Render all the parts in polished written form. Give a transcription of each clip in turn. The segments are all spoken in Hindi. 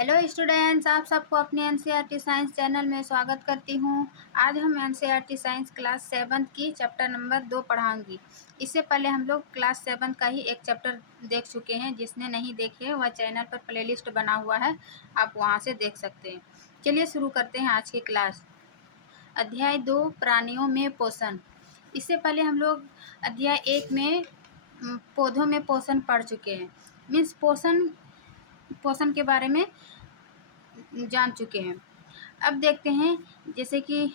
हेलो स्टूडेंट्स, आप सबको अपने एनसीईआरटी साइंस चैनल में स्वागत करती हूँ। आज हम एनसीईआरटी साइंस क्लास 7 की चैप्टर नंबर 2 पढ़ाऊँगी। इससे पहले हम लोग क्लास 7 का ही एक चैप्टर देख चुके हैं। जिसने नहीं देखे वह चैनल पर प्लेलिस्ट बना हुआ है, आप वहाँ से देख सकते हैं। चलिए शुरू करते हैं आज की क्लास। अध्याय 2 प्राणियों में पोषण। इससे पहले हम लोग अध्याय 1 में पौधों में पोषण पढ़ चुके हैं। मीन्स पोषण के बारे में जान चुके हैं। अब देखते हैं जैसे कि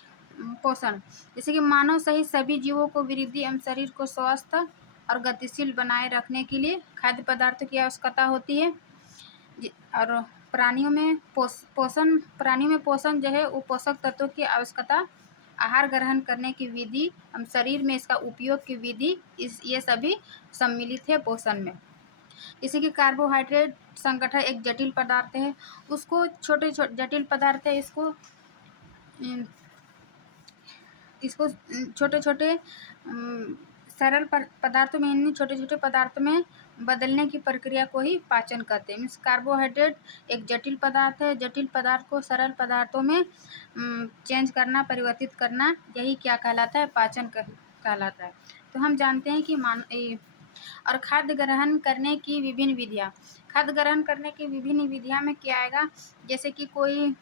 पोषण, जैसे कि मानव सहित सभी जीवों को वृद्धि एवं शरीर को स्वस्थ और गतिशील बनाए रखने के लिए खाद्य पदार्थों की आवश्यकता होती है। और प्राणियों में पोषण जो है वो पोषक तत्वों की आवश्यकता, आहार ग्रहण करने की विधि एवं शरीर में इसका उपयोग की विधि, ये सभी सम्मिलित है पोषण में। जैसे कि कार्बोहाइड्रेट संगठन एक जटिल पदार्थ है, उसको छोटे जटिल पदार्थ है, इसको छोटे छोटे सरल पदार्थों में, इन छोटे छोटे पदार्थों में बदलने की प्रक्रिया को ही पाचन कहते हैं। मीन्स कार्बोहाइड्रेट एक जटिल पदार्थ है, जटिल पदार्थ को सरल पदार्थों में चेंज करना, परिवर्तित करना, यही क्या कहलाता है? पाचन कहलाता है। तो हम जानते हैं कि और खाद्य ग्रहण करने की विभिन्न विधियाँ। खाद्य ग्रहण करने की विभिन्न विधियाँ में क्या आएगा? जैसे कि कोई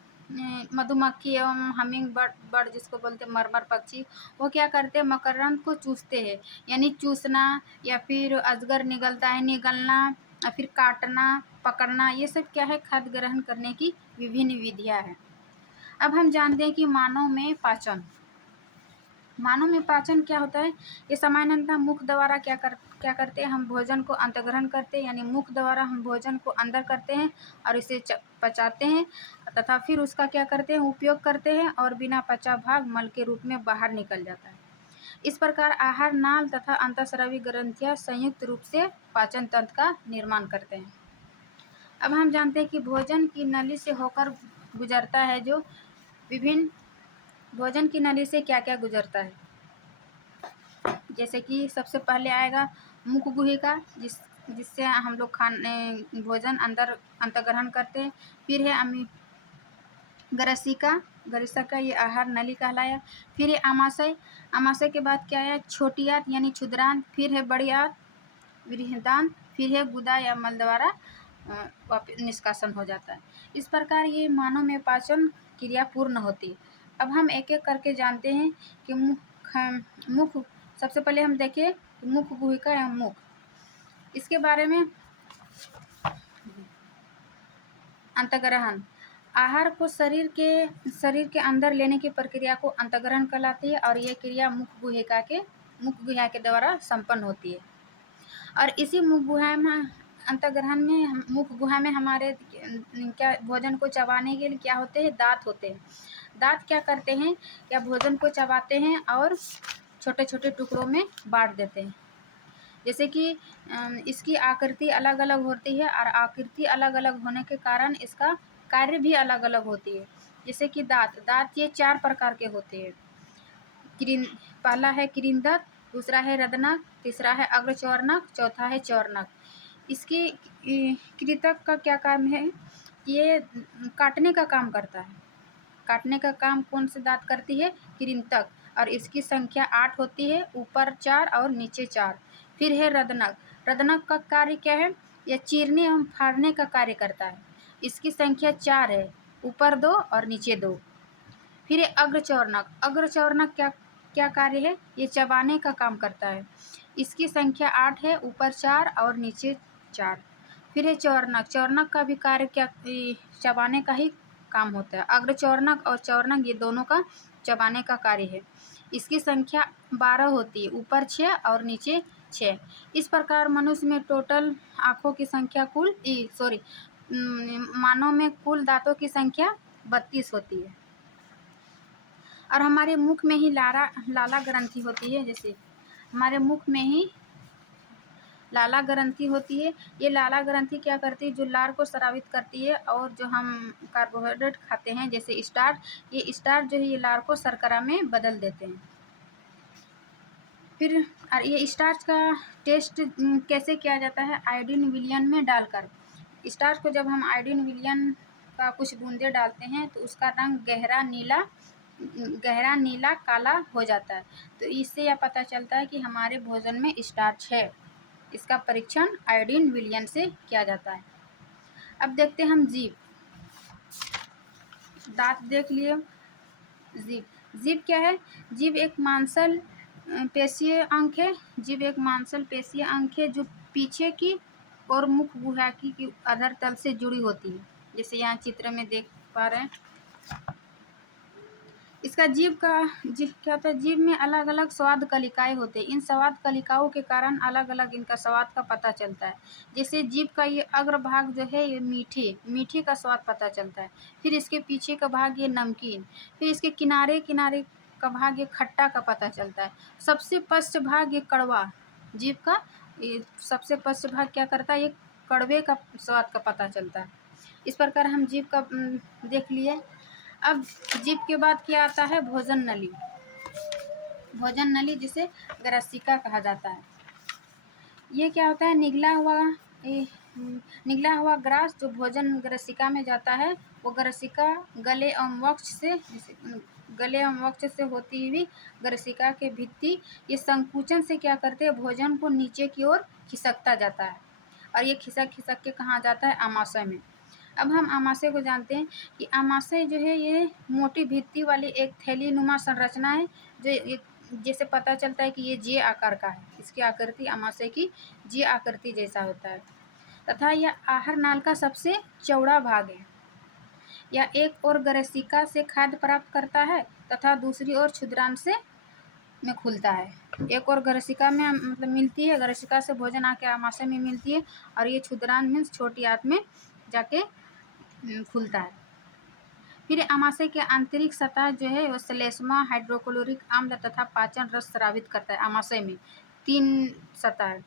मधुमक्खी एवं हमिंग बर्ड जिसको बोलते हैं मरमर पक्षी, वो क्या करते हैं? मकरंद को चूसते हैं, यानी चूसना, या फिर अजगर निगलता है, निगलना, या फिर काटना, पकड़ना, ये सब क्या है? खाद्य ग्रहण करने की विभिन्न विधियाँ हैं। अब हम जानते हैं कि मानव में पाचन क्या होता है? ये सामान्यतः मुख द्वारा क्या करते हैं? हम भोजन को अंतर्ग्रहण करते हैं, यानी मुख द्वारा हम भोजन को अंदर करते हैं और इसे पचाते हैं, तथा फिर उसका क्या करते हैं? उपयोग करते हैं, और बिना पचा भाग मल के रूप में बाहर निकल जाता है। इस प्रकार आहार नाल तथा अंतःस्रावी ग्रंथियां संयुक्त रूप से पाचन तंत्र का निर्माण करते हैं। अब हम जानते हैं कि भोजन की नली से होकर गुजरता है, जो विभिन्न भोजन की नली से क्या क्या गुजरता है? जैसे कि सबसे पहले आएगा मुख गुहिका, जिससे हम लोग भोजन अंदर अंतर्ग्रहण करते हैं। फिर है गरसिका, ये आहार नली कहलाया। फिर है आमाशय के बाद क्या है? छोटी आंत यानी क्षुद्रांत। फिर है बड़ी आंत बृहदांत। फिर है गुदा या मल द्वारा निष्कासन हो जाता है। इस प्रकार ये मानव में पाचन क्रिया पूर्ण होती है। अब हम एक एक करके जानते हैं कि मुख सबसे पहले हम देखें मुख गुहिका या मुख, इसके बारे में। अंतर्ग्रहण आहार को शरीर के अंदर लेने की प्रक्रिया को अंतर्ग्रहण कहलाती है, और यह क्रिया मुख गुहिका के द्वारा संपन्न होती है। और इसी मुख गुहा में हमारे क्या भोजन को चबाने के लिए क्या होते हैं? दांत होते हैं। दांत क्या करते हैं? क्या भोजन को चबाते हैं और छोटे छोटे टुकड़ों में बांट देते हैं। जैसे कि इसकी आकृति अलग अलग होती है, और आकृति अलग अलग होने के कारण इसका कार्य भी अलग अलग होती है। जैसे कि दांत ये 4 प्रकार के होते हैं। पहला है कृंदक, दूसरा है रदनक, तीसरा है अग्रचौर्णक, चौथा है चौर्णक। इसकी कृतक का क्या काम है? ये काटने का काम करता है। काटने का काम कौन से दांत करती है? कृंतक, और इसकी संख्या 8 होती है, ऊपर 4 और नीचे 4। फिर है रदनक का कार्य क्या है? यह चीरने एवं फाड़ने का कार्य करता है। इसकी संख्या 4 है, ऊपर 2 और नीचे 2। फिर है अग्रचौर्णक क्या कार्य है? ये चबाने का काम करता है। इसकी संख्या 8 है, ऊपर 4 और नीचे 4। फिर है चौर्णक का भी कार्य क्या? चबाने का ही काम होता है। अग्रचौर्णक और चौर्णक ये दोनों का चबाने का कार्य है। इसकी संख्या 12 होती है, ऊपर 6 और नीचे 6। इस प्रकार मनुष्य में टोटल आँखों की संख्या मानव में कुल दांतों की संख्या 32 होती है। और हमारे मुख में ही लाला ग्रंथि होती है। जैसे हमारे मुख में ही लाला ग्रंथि होती है। ये लाला ग्रंथि क्या करती है? जो लार को स्रावित करती है, और जो हम कार्बोहाइड्रेट खाते हैं जैसे स्टार्च, ये स्टार्च जो है ये लार को शर्करा में बदल देते हैं। फिर ये स्टार्च का टेस्ट कैसे किया जाता है? आयोडीन विलयन में डालकर। स्टार्च को जब हम आयोडीन विलयन का कुछ बूंदे डालते हैं तो उसका रंग गहरा नीला काला हो जाता है। तो इससे यह पता चलता है कि हमारे भोजन में स्टार्च है। इसका परीक्षण आयोडीन विलयन से किया जाता है। अब देखते हैं हम जीभ। दांत देख लिए। जीभ क्या है? जीभ एक मांसल पेशीय अंग है। जीभ एक मांसल पेशीय अंग है जो पीछे की और मुख गुहा की अधर तल से जुड़ी होती है, जैसे यहाँ चित्र में देख पा रहे हैं। इसका क्या होता है? जीभ में अलग अलग स्वाद कलिकाएं होते हैं। इन स्वाद कलिकाओं के कारण अलग अलग इनका स्वाद का पता चलता है। जैसे जीभ का ये अग्रभाग जो है ये मीठे का स्वाद पता चलता है। फिर इसके पीछे का भाग ये नमकीन, फिर इसके किनारे का भाग ये खट्टा का पता चलता है। सबसे पश्च भाग ये कड़वा। जीभ का ये सबसे पश्च भाग क्या करता है? ये कड़वे का स्वाद का पता चलता है। इस प्रकार हम जीभ का देख लिए। अब जीभ के बाद क्या आता है? भोजन नली। भोजन नली जिसे ग्रसिका कहा जाता है। ये क्या होता है? निगला हुआ ग्रास जो भोजन ग्रसिका में जाता है, वो ग्रसिका गले एवं वक्ष से होती हुई ग्रसिका के भित्ति ये संकुचन से क्या करते हैं? भोजन को नीचे की ओर खिसकता जाता है और ये खिसक के कहाँ जाता है? आमाशय में। अब हम आमाशय को जानते हैं कि आमाशय जो है ये मोटी भित्ति वाली एक थैली नुमा संरचना है जो जैसे पता चलता है कि ये जे आकार का है। इसकी आकृति आमाशय की जे आकृति जैसा होता है तथा यह आहार नाल का सबसे चौड़ा भाग है। यह एक ओर ग्रसिका से खाद्य प्राप्त करता है तथा दूसरी ओर क्षुद्रांश में खुलता है। एक और ग्रसिका में मतलब मिलती है, ग्रसिका से भोजन आके आमाशय में मिलती है और ये क्षुद्रांश मीन्स छोटी आंत में जाके खुलता है। फिर आमाशय के आंतरिक सतह जो है वो श्लेष्मा, हाइड्रोक्लोरिक अम्ल तथा पाचन रस स्रावित करता है। आमाशय में 3 सतह है।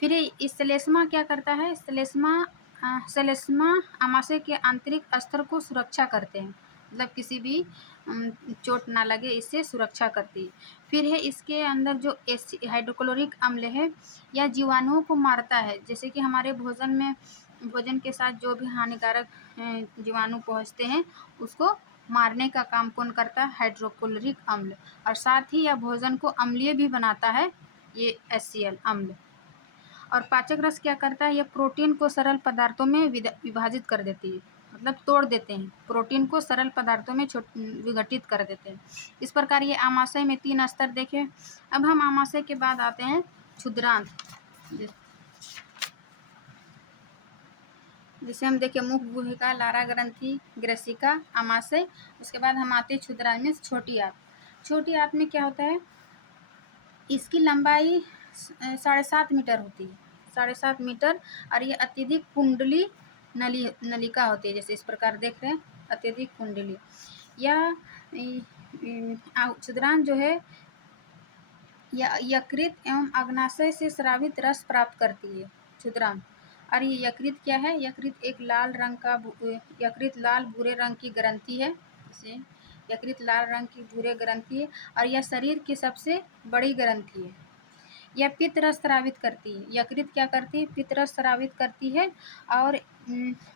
फिर इस श्लेष्मा क्या करता है? श्लेष्मा आमाशय के आंतरिक स्तर को सुरक्षा करते हैं, मतलब किसी भी चोट ना लगे इससे सुरक्षा करती है। फिर है इसके अंदर जो हाइड्रोक्लोरिक अम्ल है यह जीवाणुओं को मारता है। जैसे कि हमारे भोजन के साथ जो भी हानिकारक जीवाणु पहुंचते हैं उसको मारने का काम कौन करता है? हाइड्रोक्लोरिक अम्ल। और साथ ही यह भोजन को अम्लीय भी बनाता है, ये HCl अम्ल। और पाचक रस क्या करता है? यह प्रोटीन को सरल पदार्थों में विभाजित कर देती है, मतलब तोड़ देते हैं। प्रोटीन को सरल पदार्थों में विघटित कर देते हैं। इस प्रकार ये आमाशय में 3 स्तर देखे। अब हम आमाशय के बाद आते हैं क्षुद्रांत। जिसे हम देखें मुख गुहिका, लारा ग्रंथि, ग्रसिका, आमाशय। उसके बाद हम आते हैं क्षुद्रांत में छोटी आंत। छोटी आंत में क्या होता है? इसकी लंबाई 7.5 मीटर होती है, 7.5 मीटर। और ये अत्यधिक कुंडली नलिका होती है, जैसे इस प्रकार देख रहे हैं, अत्यधिक कुंडली। यह क्षुद्रांत जो है यकृत एवं अग्नाशय से स्रावित रस प्राप्त करती है क्षुद्रांत। और ये यकृत क्या है? यकृत एक लाल भूरे रंग की ग्रंथि है। जैसे यकृत लाल रंग की भूरे ग्रंथि है और यह शरीर की सबसे बड़ी ग्रंथि है। यह पित्त रस स्रावित करती है। यकृत क्या करती है? पित्त रस स्रावित करती है। और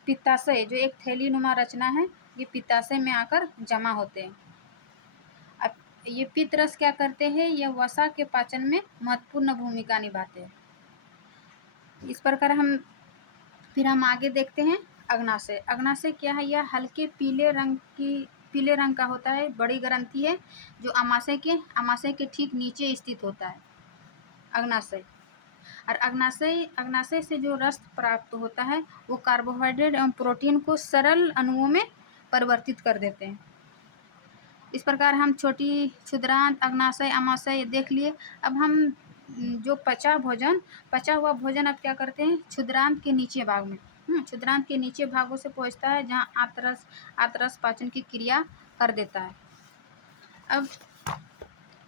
पित्ताशय जो एक थैली नुमा रचना है, ये पित्ताशय में आकर जमा होते हैं। अब ये पित्त रस क्या करते हैं? यह वसा के पाचन में महत्वपूर्ण भूमिका निभाते हैं। इस प्रकार फिर हम आगे देखते हैं अग्नाशय। अग्नाशय क्या है? यह हल्के पीले रंग का होता है, बड़ी ग्रंथि है जो आमाशय के ठीक नीचे स्थित होता है अग्नाशय। और अग्नाशय से जो रस प्राप्त होता है वो कार्बोहाइड्रेट एवं प्रोटीन को सरल अणुओं में परिवर्तित कर देते हैं। इस प्रकार हम छोटी क्षुद्रांत, अग्नाशय, आमाशय देख लिए। अब हम जो पचा हुआ भोजन अब क्या करते हैं? क्षुद्रांत के नीचे भाग में, क्षुद्रांत के नीचे भागों से पहुंचता है जहां आंतरस पाचन की क्रिया कर देता है। अब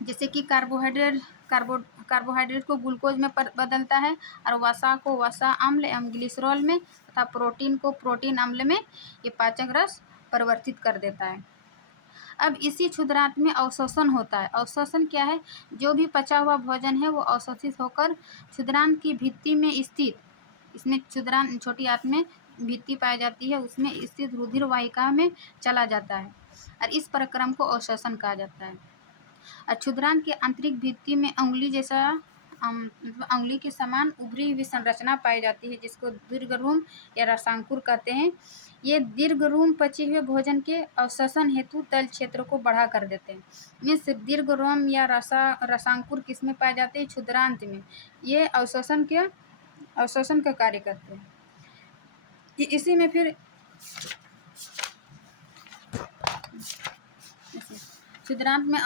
जैसे कि कार्बोहाइड्रेट को ग्लूकोज में बदलता है और वसा को वसा अम्ल एवं ग्लिसरॉल में तथा प्रोटीन को प्रोटीन अम्ल में ये पाचक रस परिवर्तित कर देता है। अब इसी क्षुद्रांत में अवशोषण होता है। अवशोषण क्या है? जो भी पचा हुआ भोजन है वो अवशोषित होकर क्षुद्रांत की भित्ति में स्थित, इसमें क्षुद्रांत छोटी आंत में भित्ति पाई जाती है उसमें स्थित रुधिर वाहिका में चला जाता है और इस प्रक्रम को अवशोषण कहा जाता है। और क्षुद्रांत के आंतरिक भित्ति में अंगुली जैसा अंगुली के समान उभरी हुई संरचना पाई जाती है जिसको दीर्घरूम या रसांकुर कहते हैं। ये दीर्घरूम पचे हुए भोजन के अवशोषण हेतु तल क्षेत्र को बढ़ा कर देते हैं। मीन्स दीर्घरूम या रसांकुर किसमें पाए जाते हैं? क्षुद्रांत में। ये अवशोषण का कार्य करते हैं। इसी में फिर क्षुद्रांत में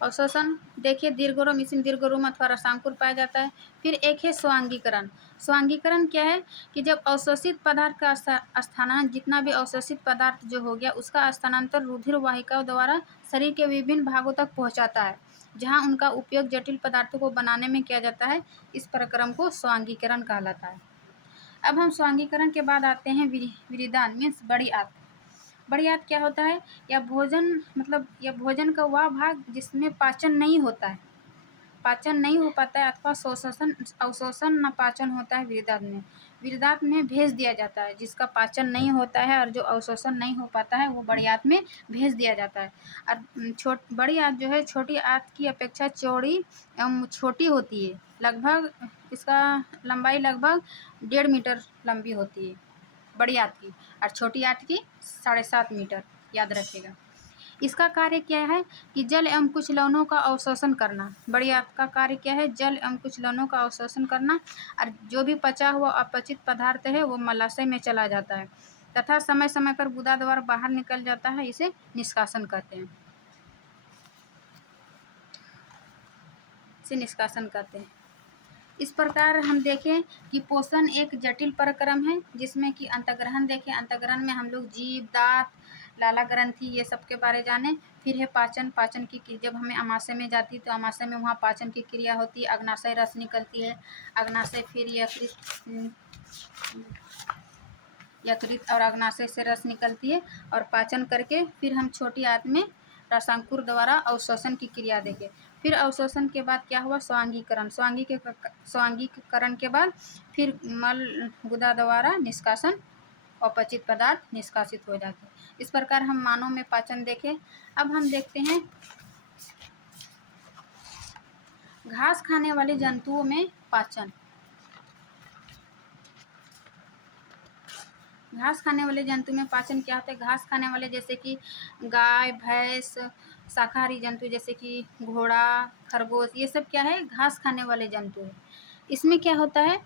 अवशोषण देखिए दीर्घरोम, इसमें दीर्घरोम अथवा रसांकुर पाया जाता है। फिर एक है स्वांगीकरण। स्वांगीकरण क्या है कि जब अवशोषित पदार्थ का स्थानांतरण, जितना भी अवशोषित पदार्थ जो हो गया उसका स्थानांतरण रुधिर वाहिकाओं द्वारा शरीर के विभिन्न भागों तक पहुंचाता है जहां उनका उपयोग जटिल पदार्थों को बनाने में किया जाता है। इस प्रक्रम को स्वांगीकरण कहलाता है। अब हम स्वांगीकरण के बाद आते हैं विरिदान मीन्स बड़ी आंत। बड़ी आंत क्या होता है? या भोजन का वह भाग जिसमें पाचन नहीं होता है, पाचन नहीं हो पाता है अथवा अवशोषण न पाचन होता है विरिदांत में भेज दिया जाता है। जिसका पाचन नहीं होता है और जो अवशोषण नहीं हो पाता है वो बड़ी आंत में भेज दिया जाता है। और बड़ी आंत जो है छोटी आंत की अपेक्षा चौड़ी एवं छोटी होती है। लगभग इसका लंबाई लगभग 1.5 मीटर लंबी होती है बड़ी आंत की, और छोटी आंत की 7.5 मीटर। याद रखिएगा। इसका कार्य क्या है कि जल एवं कुछ लवणों का अवशोषण करना। बड़ी आंत का कार्य क्या है? जल एवं कुछ लवणों का अवशोषण करना, और जो भी पचा हुआ अपचित पदार्थ है वो मलाशय में चला जाता है तथा समय समय पर गुदा द्वारा बाहर निकल जाता है। इसे निष्कासन कहते हैं। इस प्रकार हम देखें कि पोषण एक जटिल प्रक्रम है जिसमें कि अंतग्रहण देखें। अंतग्रहण में हम लोग जीभ, दांत, लाला ग्रंथि ये सब के बारे जाने। फिर है पाचन की जब हमें अमाशय में जाती है तो अमाशय में वहाँ पाचन की क्रिया होती है, अग्नाशय रस निकलती है। अग्नाशय फिर यकृत और अग्नाशय से रस निकलती है और पाचन करके फिर हम छोटी आंत में रसांकुर द्वारा अवशोषण की क्रिया देखें। फिर अवशोषण के बाद क्या हुआ? स्वांगीकरण। स्वांगीकरण के बाद फिर मल गुदा द्वारा निष्कासन, अपचित पदार्थ निष्कासित हो जाते हैं। इस प्रकार हम मानव में पाचन देखें। अब हम देखते हैं घास खाने वाले जंतुओं में पाचन। घास खाने वाले जंतु में पाचन क्या होता है? घास खाने वाले जैसे कि गाय, भैंस, शाकाहारी जंतु जैसे कि घोड़ा, खरगोश, ये सब क्या है? घास खाने वाले जंतु है। इसमें क्या होता है?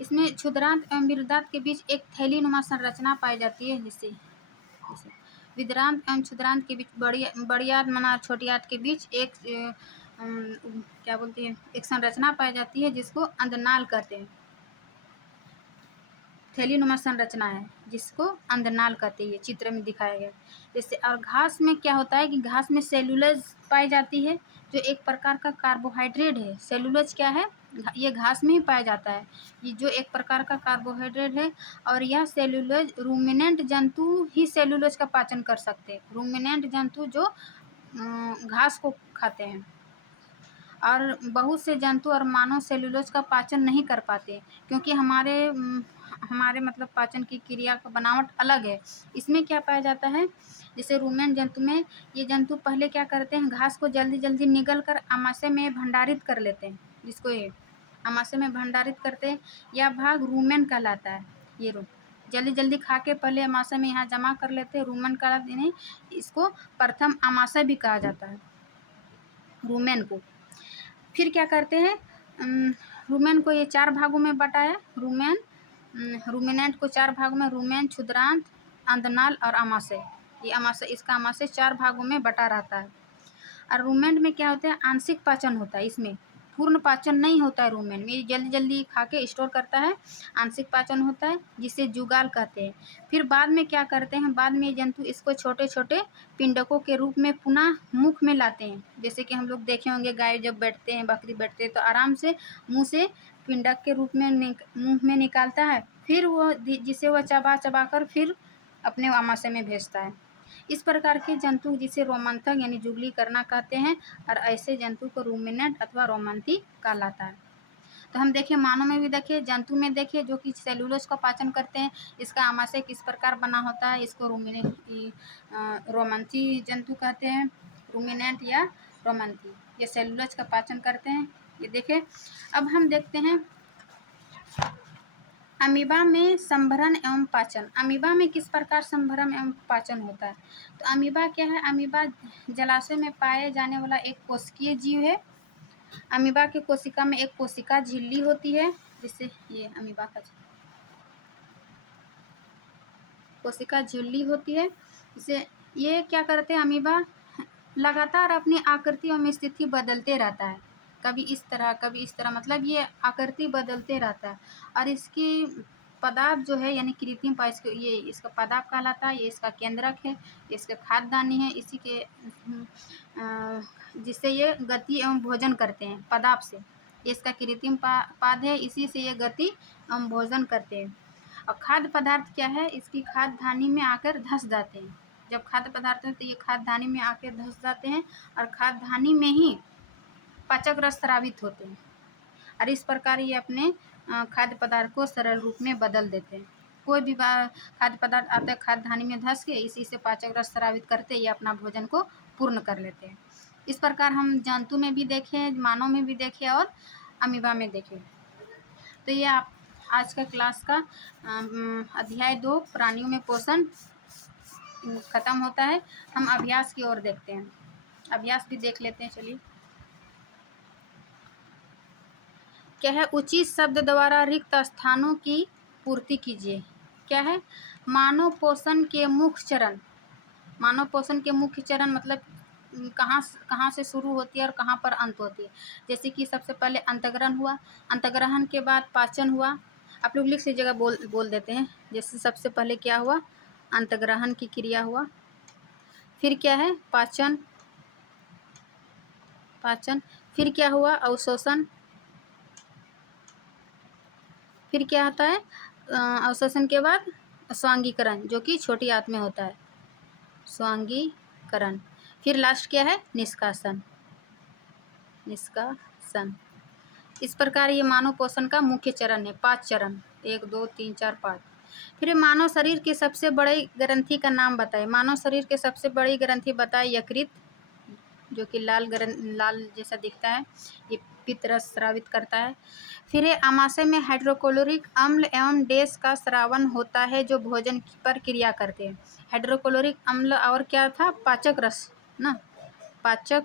इसमें क्षुद्रांत एवं विरुद्धांत के बीच एक थैलीनुमा संरचना पाई जाती है। जिससे विद्रांत एवं क्षुद्रांत के बीच बड़ी आंत मना छोटी आंत के बीच एक क्या बोलते हैं, एक संरचना पाई जाती है जिसको अंदनाल कहते हैं। थैलीनुमा संरचना है जिसको अंदनाल कहते हैं, चित्र में दिखाया गया। जैसे और घास में क्या होता है कि घास में सेलुलोज पाई जाती है जो एक प्रकार का कार्बोहाइड्रेट है। सेलुलोज क्या है? ये घास में ही पाया जाता है। ये जो एक प्रकार का कार्बोहाइड्रेट है और यह सेलुलोज रूमिनेंट जंतु ही सेलुलोज का पाचन कर सकते हैं। रूमिनेंट जंतु जो घास को खाते हैं। और बहुत से जंतु और मानव सेलुलोज का पाचन नहीं कर पाते क्योंकि हमारे मतलब पाचन की क्रिया का बनावट अलग है। इसमें क्या पाया जाता है? जैसे रूमेंट जंतु में ये जंतु पहले क्या करते हैं? घास को जल्दी जल्दी निगल कर आमाशय में भंडारित कर लेते हैं। जिसको ये आमाशय में भंडारित करते हैं, यह भाग रूमेन कहलाता है। ये जल्दी जल्दी खा के पहले आमाशय में यहाँ जमा कर लेते हैं, रूमेन कहलाते हैं। इसको प्रथम आमाशय भी कहा जाता है, रूमेन को। फिर क्या करते हैं? रूमेन को ये 4 भागों में बटाया। रूमिनेंट को 4 भागों में, रूमेन, क्षुद्रांत, अंदनाल और आमाशय। ये आमाशय, इसका आमाशय 4 भागों में बटा रहता है। और रूमेन में क्या होता है? आंशिक पाचन होता है। इसमें पूर्ण पाचन नहीं होता है। रूमेन में जल्दी जल्दी खा के स्टोर करता है, आंशिक पाचन होता है जिसे जुगाल कहते हैं। फिर बाद में क्या करते हैं? बाद में जंतु इसको छोटे छोटे पिंडकों के रूप में पुनः मुख में लाते हैं। जैसे कि हम लोग देखे होंगे गाय जब बैठते हैं, बकरी बैठते हैं तो आराम से मुँह से पिंडक के रूप में मुँह में निकालता है, फिर वो जिसे वह चबा चबा कर फिर अपने आमाशय में भेजता है। इस प्रकार के जंतु जिसे रोमंथक यानी जुगली करना कहते हैं और ऐसे जंतु को रूमिनेंट अथवा रोमंथी कहलाता है। तो हम देखें मानव में भी देखें, जंतु में देखें जो कि सेलुलोज का पाचन करते हैं। इसका आमाशय किस प्रकार बना होता है, इसको रोमंथी जंतु कहते हैं, रूमिनेंट या रोमंथी। ये सेलुलोज का पाचन करते हैं। ये देखें। अब हम देखते हैं अमीबा में संभरण एवं पाचन। अमीबा में किस प्रकार संभरण एवं पाचन होता है। तो अमीबा क्या है, अमीबा जलाशय में पाए जाने वाला एक कोशिकीय जीव है। अमीबा की कोशिका में एक कोशिका झिल्ली होती है, जिससे ये अमीबा का कोशिका झिल्ली होती है। इसे ये क्या करते हैं, अमीबा लगातार अपनी आकृति एवं स्थिति बदलते रहता है, कभी इस तरह कभी इस तरह, मतलब ये आकृति बदलते रहता है। और इसकी पदार्थ जो है यानी कृत्रिम ये इसका पदार्थ कहलाता है। ये इसका केंद्रक है, ये इसके खाद्यदानी है, इसी के जिससे ये गति एवं भोजन करते हैं पदार्थ से। ये इसका कृत्रिम पाद है, इसी से ये गति एवं भोजन करते हैं। और खाद्य पदार्थ क्या है, इसकी खाद्यधानी में आकर धंस जाते हैं। जब खाद्य पदार्थ हैं तो ये खाद्यधानी में आकर धंस जाते हैं और खाद्यधानी में ही पाचक रस स्रावित होते हैं। और इस प्रकार ये अपने खाद्य पदार्थ को सरल रूप में बदल देते हैं। कोई भी खाद्य पदार्थ आता है खाद्यधानी में धंस के, इसी से पाचक रस स्रावित करते ये अपना भोजन को पूर्ण कर लेते हैं। इस प्रकार हम जंतु में भी देखें, मानव में भी देखें और अमीबा में देखें। तो ये आप आज का क्लास का अध्याय 2 प्राणियों में पोषण खत्म होता है। हम अभ्यास की ओर देखते हैं, अभ्यास भी देख लेते हैं। चलिए, क्या है, उचित शब्द द्वारा रिक्त स्थानों की पूर्ति कीजिए। क्या है, मानव पोषण के मुख्य चरण। मानव पोषण के मुख्य चरण मतलब कहाँ से शुरू होती है और कहाँ पर अंत होती है। जैसे कि सबसे पहले अंतग्रहण हुआ, अंतग्रहण के बाद पाचन हुआ। आप लोग लिख लीजिएगा, बोल देते हैं। जैसे सबसे पहले क्या हुआ, अंतग्रहण की क्रिया हुआ, फिर क्या है पाचन, फिर क्या हुआ अवशोषण, फिर क्या होता है अवशोषण के बाद स्वांगीकरण, जो कि छोटी आंत में होता है, स्वांगीकरण। फिर लास्ट क्या है निष्कासन। इस प्रकार ये मानव पोषण का मुख्य चरण है, 5 चरण, 1 2 3 4 5। फिर मानव शरीर के सबसे बड़ी ग्रंथि का नाम बताए। मानव शरीर के सबसे बड़ी ग्रंथि बताए यकृत, जो कि लाल जैसा दिखता है, ये पित्त रस स्रावित करता है। फिर आमाशय में हाइड्रोक्लोरिक अम्ल एवं डैश का स्रावन होता है, जो भोजन पर क्रिया करते हैं। हाइड्रोक्लोरिक अम्ल और क्या था, पाचक रस ना, पाचक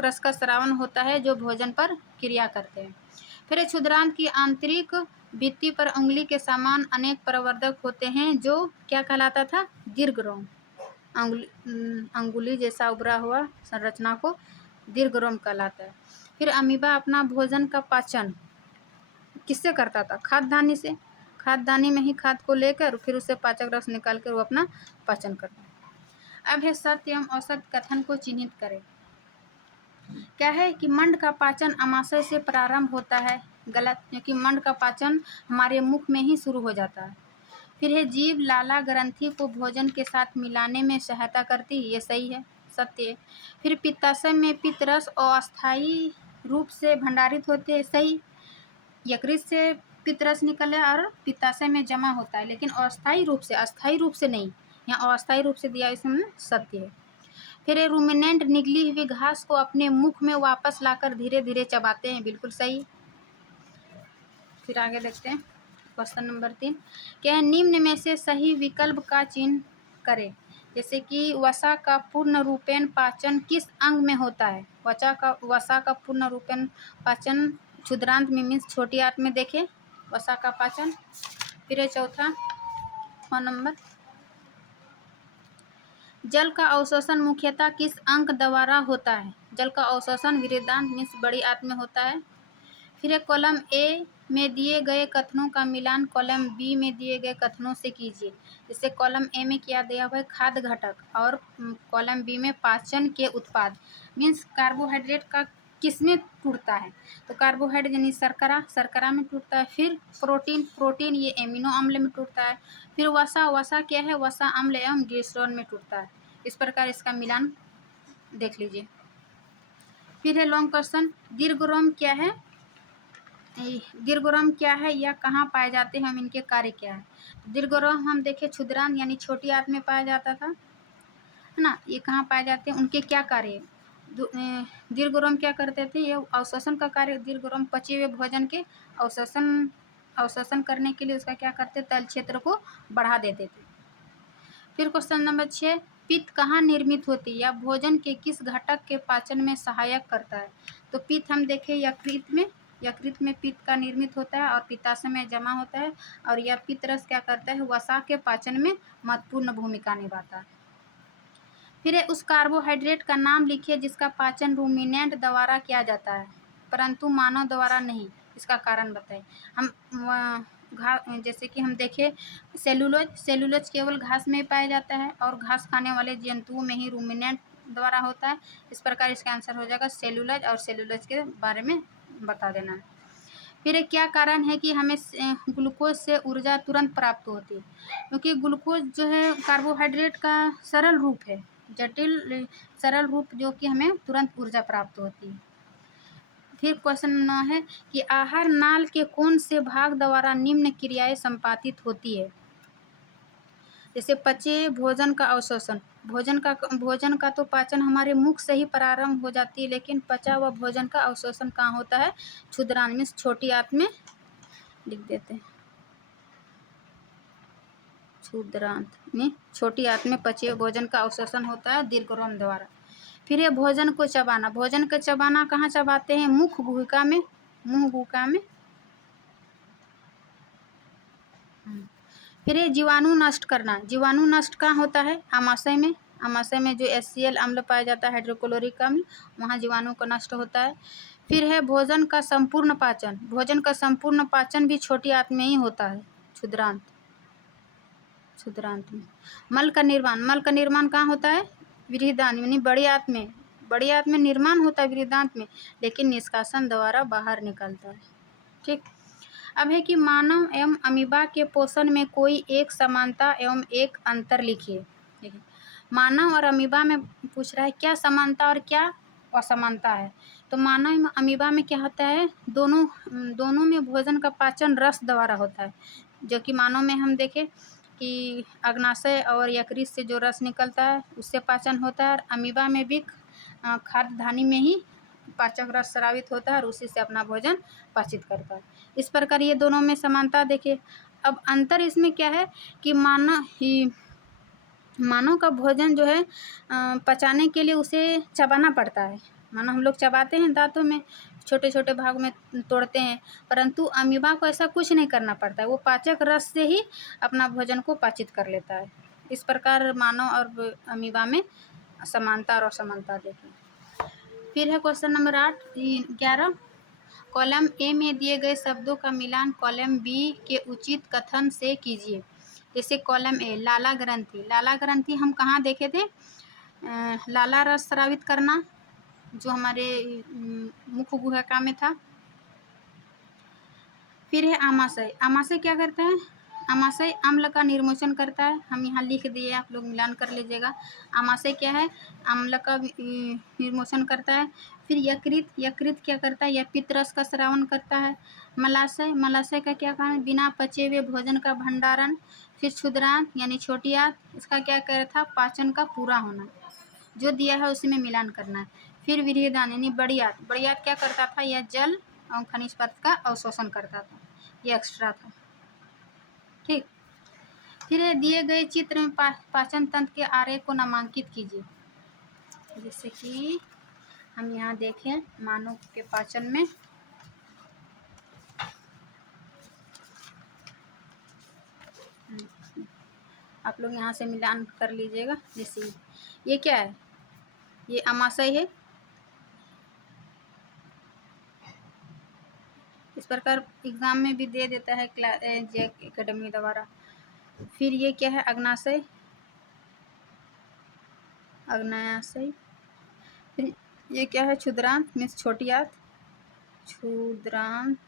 रस का स्रावन होता है, जो भोजन पर क्रिया करते हैं। फिर क्षुद्रांत की आंतरिक भित्ति पर उंगली के समान अनेक प्रवर्धक होते हैं, जो क्या कहलाता था, दीर्घरोम। अंगुली जैसा उभरा हुआ संरचना को दीर्घरोम कहलाता है। फिर अमीबा अपना भोजन का पाचन किससे करता था, खाद्यधानी से। खाद्यधानी में ही खाद्य को लेकर फिर उससे पाचक रस निकाल कर वो अपना पाचन करता है। अब है सत्य एवं असत्य कथन को चिन्हित करें। क्या है कि मंड का पाचन अमाशय से प्रारंभ होता है, गलत, क्योंकि मंड का पाचन हमारे मुख में ही शुरू हो जाता है। फिर है जीभ लाला ग्रंथि को भोजन के साथ मिलाने में सहायता करती, ये सही है, सत्य है। फिर पित्ताशय में पित्त रस अस्थायी रूप से भंडारित होते हैं, सही। यकृत से पित्त रस निकले और पित्ताशय में जमा होता है, लेकिन अस्थायी रूप से नहीं, यहाँ अस्थायी रूप से दिया, इसमें सत्य है। फिर ये रूमिनेंट निगली हुई घास को अपने मुख में वापस लाकर धीरे धीरे चबाते हैं, बिल्कुल सही। फिर आगे देखते हैं क्वेश्चन नंबर 3। क्या है, निम्न में से सही विकल्प का चिन्ह करें। जैसे कि वसा का पूर्ण रूपेण पाचन किस अंग में होता है। वसा का पूर्ण रूपेण पाचन क्षुद्रांत में मीन्स छोटी आंत में देखें वसा का पाचन। फिर है चौथा 6 नंबर, जल का अवशोषण मुख्यतः किस अंग द्वारा होता है। जल का अवशोषण वृहदान्त मीन्स बड़ी आंत में होता है। फिर है कॉलम ए में दिए गए कथनों का मिलान कॉलम बी में दिए गए कथनों से कीजिए। जैसे कॉलम ए में क्या दिया हुआ है, खाद्य घटक, और कॉलम बी में पाचन के उत्पाद। मीन्स कार्बोहाइड्रेट का किस में टूटता है, तो कार्बोहाइड्रेट यानी शर्करा में टूटता है। फिर प्रोटीन ये एमिनो अम्ल में टूटता है। फिर वसा क्या है, वसा अम्ल एवं ग्लिसरॉल में टूटता है। इस प्रकार इसका मिलान देख लीजिए। फिर है लॉन्ग क्वेश्चन, दीर्घरोम क्या है, दीर्घरोम क्या है या कहाँ पाए जाते हैं, हम इनके कार्य क्या है। दीर्घरोम हम देखें क्षुद्रांत यानी छोटी आंत में पाया जाता था, है ना। ये कहाँ पाए जाते हैं, उनके क्या कार्य है। दीर्घरोम क्या करते थे, ये अवशोषण का कार्य। दीर्घरोम पचे हुए भोजन के अवशोषण करने के लिए उसका क्या करते, तल क्षेत्र को बढ़ा देते थे। फिर क्वेश्चन नंबर 6, पित्त कहाँ निर्मित होती है या भोजन के किस घटक के पाचन में सहायक करता है। तो पित्त हम देखें यकृत में पित्त का निर्मित होता है और पित्ताशय में जमा होता है, और यह पित्त रस क्या करता है, वसा के पाचन में महत्वपूर्ण भूमिका निभाता है। फिर उस कार्बोहाइड्रेट का नाम लिखिए जिसका पाचन रूमिनेंट द्वारा किया जाता है परंतु मानव द्वारा नहीं, इसका कारण बताएं। हम जैसे कि हम देखें सेलुलोज केवल घास में पाया जाता है और घास खाने वाले जंतुओं में ही रूमिनेंट द्वारा होता है। इस प्रकार इसका आंसर हो जाएगा सेलुलोज, और सेलुलोज के बारे में बता देना है। फिर क्या कारण है कि हमें ग्लूकोज से ऊर्जा तुरंत प्राप्त होती है, क्योंकि ग्लूकोज जो है कार्बोहाइड्रेट का सरल रूप है, जटिल सरल रूप जो कि हमें तुरंत ऊर्जा प्राप्त होती है। फिर क्वेश्चन 9 है कि आहार नाल के कौन से भाग द्वारा निम्न क्रियाएं संपादित होती है। जैसे पचे भोजन का अवशोषण, भोजन का तो पाचन हमारे मुख से ही प्रारंभ हो जाती है, लेकिन पचा हुआ भोजन का अवशोषण कहाँ होता है, क्षुद्रांत में छोटी आंत में लिख देते हैं। क्षुद्रांत में छोटी आंत में पचे भोजन का अवशोषण होता है दीर्घरोम द्वारा। फिर ये भोजन को चबाना, भोजन को चबाना कहाँ चबाते हैं, मुंह गुहिका में। फिर ये जीवाणु नष्ट करना, जीवाणु नष्ट कहाँ होता है, आमाशय में जो HCl अम्ल पाया जाता है, हाइड्रोक्लोरिक अम्ल, वहाँ जीवाणु का नष्ट होता है। फिर है भोजन का संपूर्ण पाचन, भोजन का संपूर्ण पाचन भी छोटी आंत में ही होता है, क्षुद्रांत में। मल का निर्माण कहाँ होता है, बृहदान्त यानी बड़ी आंत में निर्माण होता है बृहदान्त में, लेकिन निष्कासन द्वारा बाहर निकलता है। ठीक। अब है कि मानव एवं अमीबा के पोषण में कोई एक समानता एवं एक अंतर लिखिए। मानव और अमीबा में पूछ रहा है क्या समानता और क्या असमानता है। तो मानव एवं अमीबा में क्या होता है, दोनों में भोजन का पाचन रस द्वारा होता है, जो कि मानव में हम देखें कि अग्नाशय और यकृत से जो रस निकलता है उससे पाचन होता है, और अमीबा में भी खाद्य धानी में ही पाचक रस स्रावित होता है और उसी से अपना भोजन पाचित करता है। इस प्रकार ये दोनों में समानता देखिए। अब अंतर इसमें क्या है कि मानव का भोजन जो है पचाने के लिए उसे चबाना पड़ता है। मानो हम लोग चबाते हैं दांतों में, छोटे छोटे भाग में तोड़ते हैं, परंतु अमीबा को ऐसा कुछ नहीं करना पड़ता है, वो पाचक रस से ही अपना भोजन को पाचित कर लेता है। इस प्रकार मानव और अमीबा में समानता और असमानता देखें। फिर है क्वेश्चन नंबर 11, कॉलम ए में दिए गए शब्दों का मिलान कॉलम बी के उचित कथन से कीजिए। जैसे कॉलम ए लाला ग्रंथि हम कहाँ देखे थे, लाला रस स्रावित करना जो हमारे मुख गुहिका में था। फिर है आमाशय क्या करता है, आमाशय अम्ल का निर्मोचन करता है, हम यहाँ लिख दिए, आप लोग मिलान कर लीजिएगा। आमाशय क्या है, अम्ल का निर्मोचन करता है। फिर यकृत क्या करता है, यह पित्त रस का स्रावन करता है। मलाशय का क्या काम है, बिना पचे हुए भोजन का भंडारण। फिर क्षुद्रांत यानी छोटी आंत, इसका क्या कर था, पाचन का पूरा होना, जो दिया है उसी में मिलान करना है। फिर बृहदान्त यानी बड़ी आंत क्या करता था, यह जल और खनिज पदार्थ का अवशोषण करता था, ये एक्स्ट्रा था। ठीक। फिर दिए गए चित्र में पाचन तंत्र के आरेख को नामांकित कीजिए। जैसे कि हम यहाँ देखें मानव के पाचन में आप लोग यहाँ से मिलान कर लीजिएगा। जैसे ये क्या है, ये आमाशय है, इस प्रकार एग्जाम में भी दे देता है जैक एकेडमी द्वारा। फिर ये क्या है, अग्नाशय। फिर ये क्या है, क्षुद्रांत मीन्स छोटी आंत, क्षुद्रांत।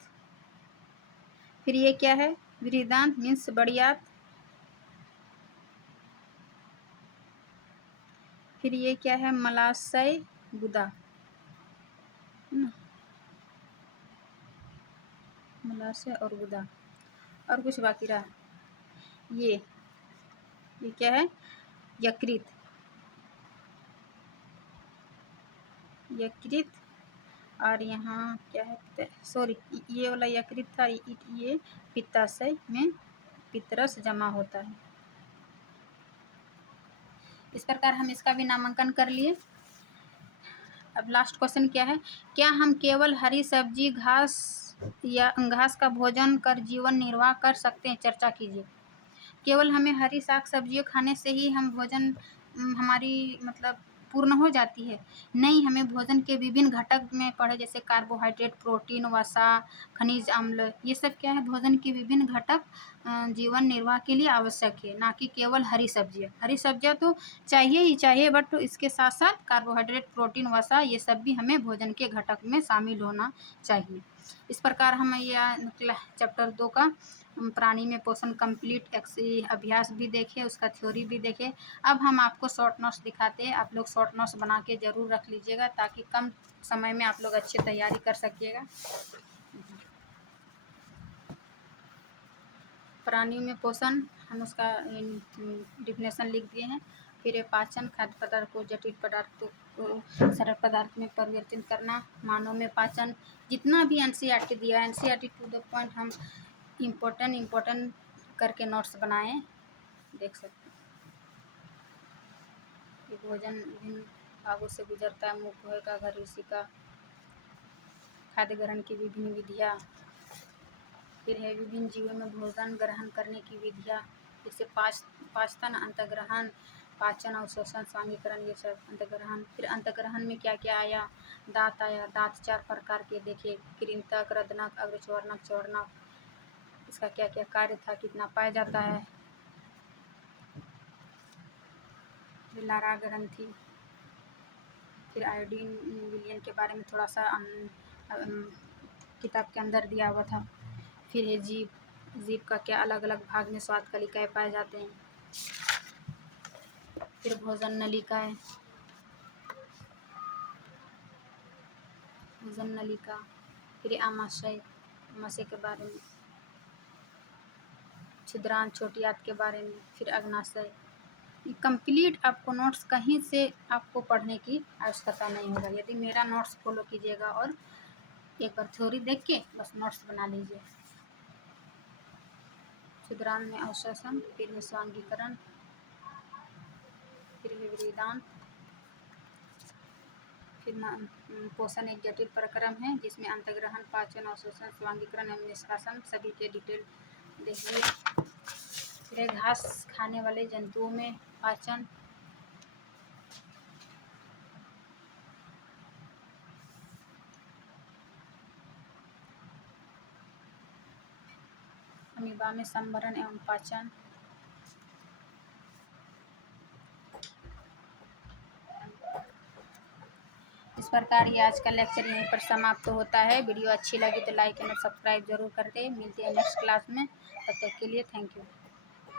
फिर ये क्या है, बृहदान्त मीन्स बड़ी आंत। फिर ये क्या है, मलाशय गुदा। है ना, मलाशय और गुदा। और कुछ बाकी रहा, ये क्या है, यकृत। यकृत और यहाँ क्या है, सॉरी ये वाला यकृत था, ये पित्ताशय में पित्तरस जमा होता है। इस प्रकार हम इसका भी नामांकन कर लिए। अब लास्ट क्वेश्चन क्या है, क्या हम केवल हरी सब्जी घास या घास का भोजन कर जीवन निर्वाह कर सकते हैं? चर्चा कीजिए। केवल हमें हरी साग सब्जियों खाने से ही हम भोजन हमारी मतलब पूर्ण हो जाती है? नहीं, हमें भोजन के विभिन्न घटक में पढ़े, जैसे कार्बोहाइड्रेट, प्रोटीन, वसा, खनिज अम्ल, ये सब क्या है, भोजन के विभिन्न घटक जीवन निर्वाह के लिए आवश्यक है, ना कि केवल हरी सब्जियाँ। हरी सब्जियाँ तो चाहिए ही चाहिए, बट इसके साथ साथ कार्बोहाइड्रेट, प्रोटीन, वसा, ये सब भी हमें भोजन के घटक में शामिल होना चाहिए। इस प्रकार हम यह चैप्टर 2 का प्राणी में पोषण कंप्लीट अभ्यास भी देखे, उसका थ्योरी भी देखे। अब हम आपको शॉर्ट नोट्स दिखाते हैं, आप लोग शॉर्ट नोट्स बना के ज़रूर रख लीजिएगा, ताकि कम समय में आप लोग अच्छी तैयारी कर सकिएगा। प्राणियों में पोषण हम उसका डिफिनेशन लिख दिए हैं। फिर पाचन, खाद्य पदार्थ को जटिल पदार्थों को सरल पदार्थ में परिवर्तित करना। मानव में पाचन, जितना भी एनसीईआरटी दिया है, एनसीईआरटी टू द पॉइंट हम इम्पोर्टेंट करके नोट्स बनाए, देख सकते हैं। ये भोजन विभिन्न भागों से गुजरता है, मुख पोहे का घर, ऋषि का खाद्य ग्रहण की विभिन्न विधियाँ। फिर है विभिन्न जीवों में भोजन ग्रहण करने की विधियाँ, जैसे पाचन, अंतग्रहण, पाचन, अवशोषण, स्वांगीकरण, ये सब अंतग्रहण। फिर अंतग्रहण में क्या क्या आया, दांत आया, दांत 4 प्रकार के देखे, कृंतक, रदनक, अग्रचर्वणक, चर्वणक, इसका क्या क्या कार्य था, कितना पाया जाता है। लारा ग्रंथि, फिर आयोडीन विलयन के बारे में थोड़ा सा किताब के अंदर दिया हुआ था। फिर है जीभ का क्या अलग अलग भाग में स्वाद कलिकाएँ पाए जाते हैं। फिर भोजन नलिकाएँ, भोजन नलिका। फिर आमाशय के बारे में, छिद्रांत, छोटी आंत के बारे में। फिर अग्नाशय। कंप्लीट आपको नोट्स कहीं से आपको पढ़ने की आवश्यकता नहीं होगा, यदि मेरा नोट्स फॉलो कीजिएगा और एक बार थ्योरी देख के बस नोट्स बना लीजिए। छिद्रांत में अवशोषण, फिर है स्वांगीकरण, फिर है वेदांत। फिर पोषण एक जटिल प्रक्रम है, जिसमें अंतग्रहण, पाचन, अवशोषण, स्वांगीकरण एवं निष्कासन सभी के डिटेल देखिए। फिर घास खाने वाले जंतुओं में पाचन। अमीबा में संवरण एवं पाचन। इस प्रकार ये आज का लेक्चर यहीं पर समाप्त होता है। वीडियो अच्छी लगी तो लाइक एंड सब्सक्राइब जरूर करते। मिलते हैं नेक्स्ट क्लास में, तब तक के लिए थैंक यू।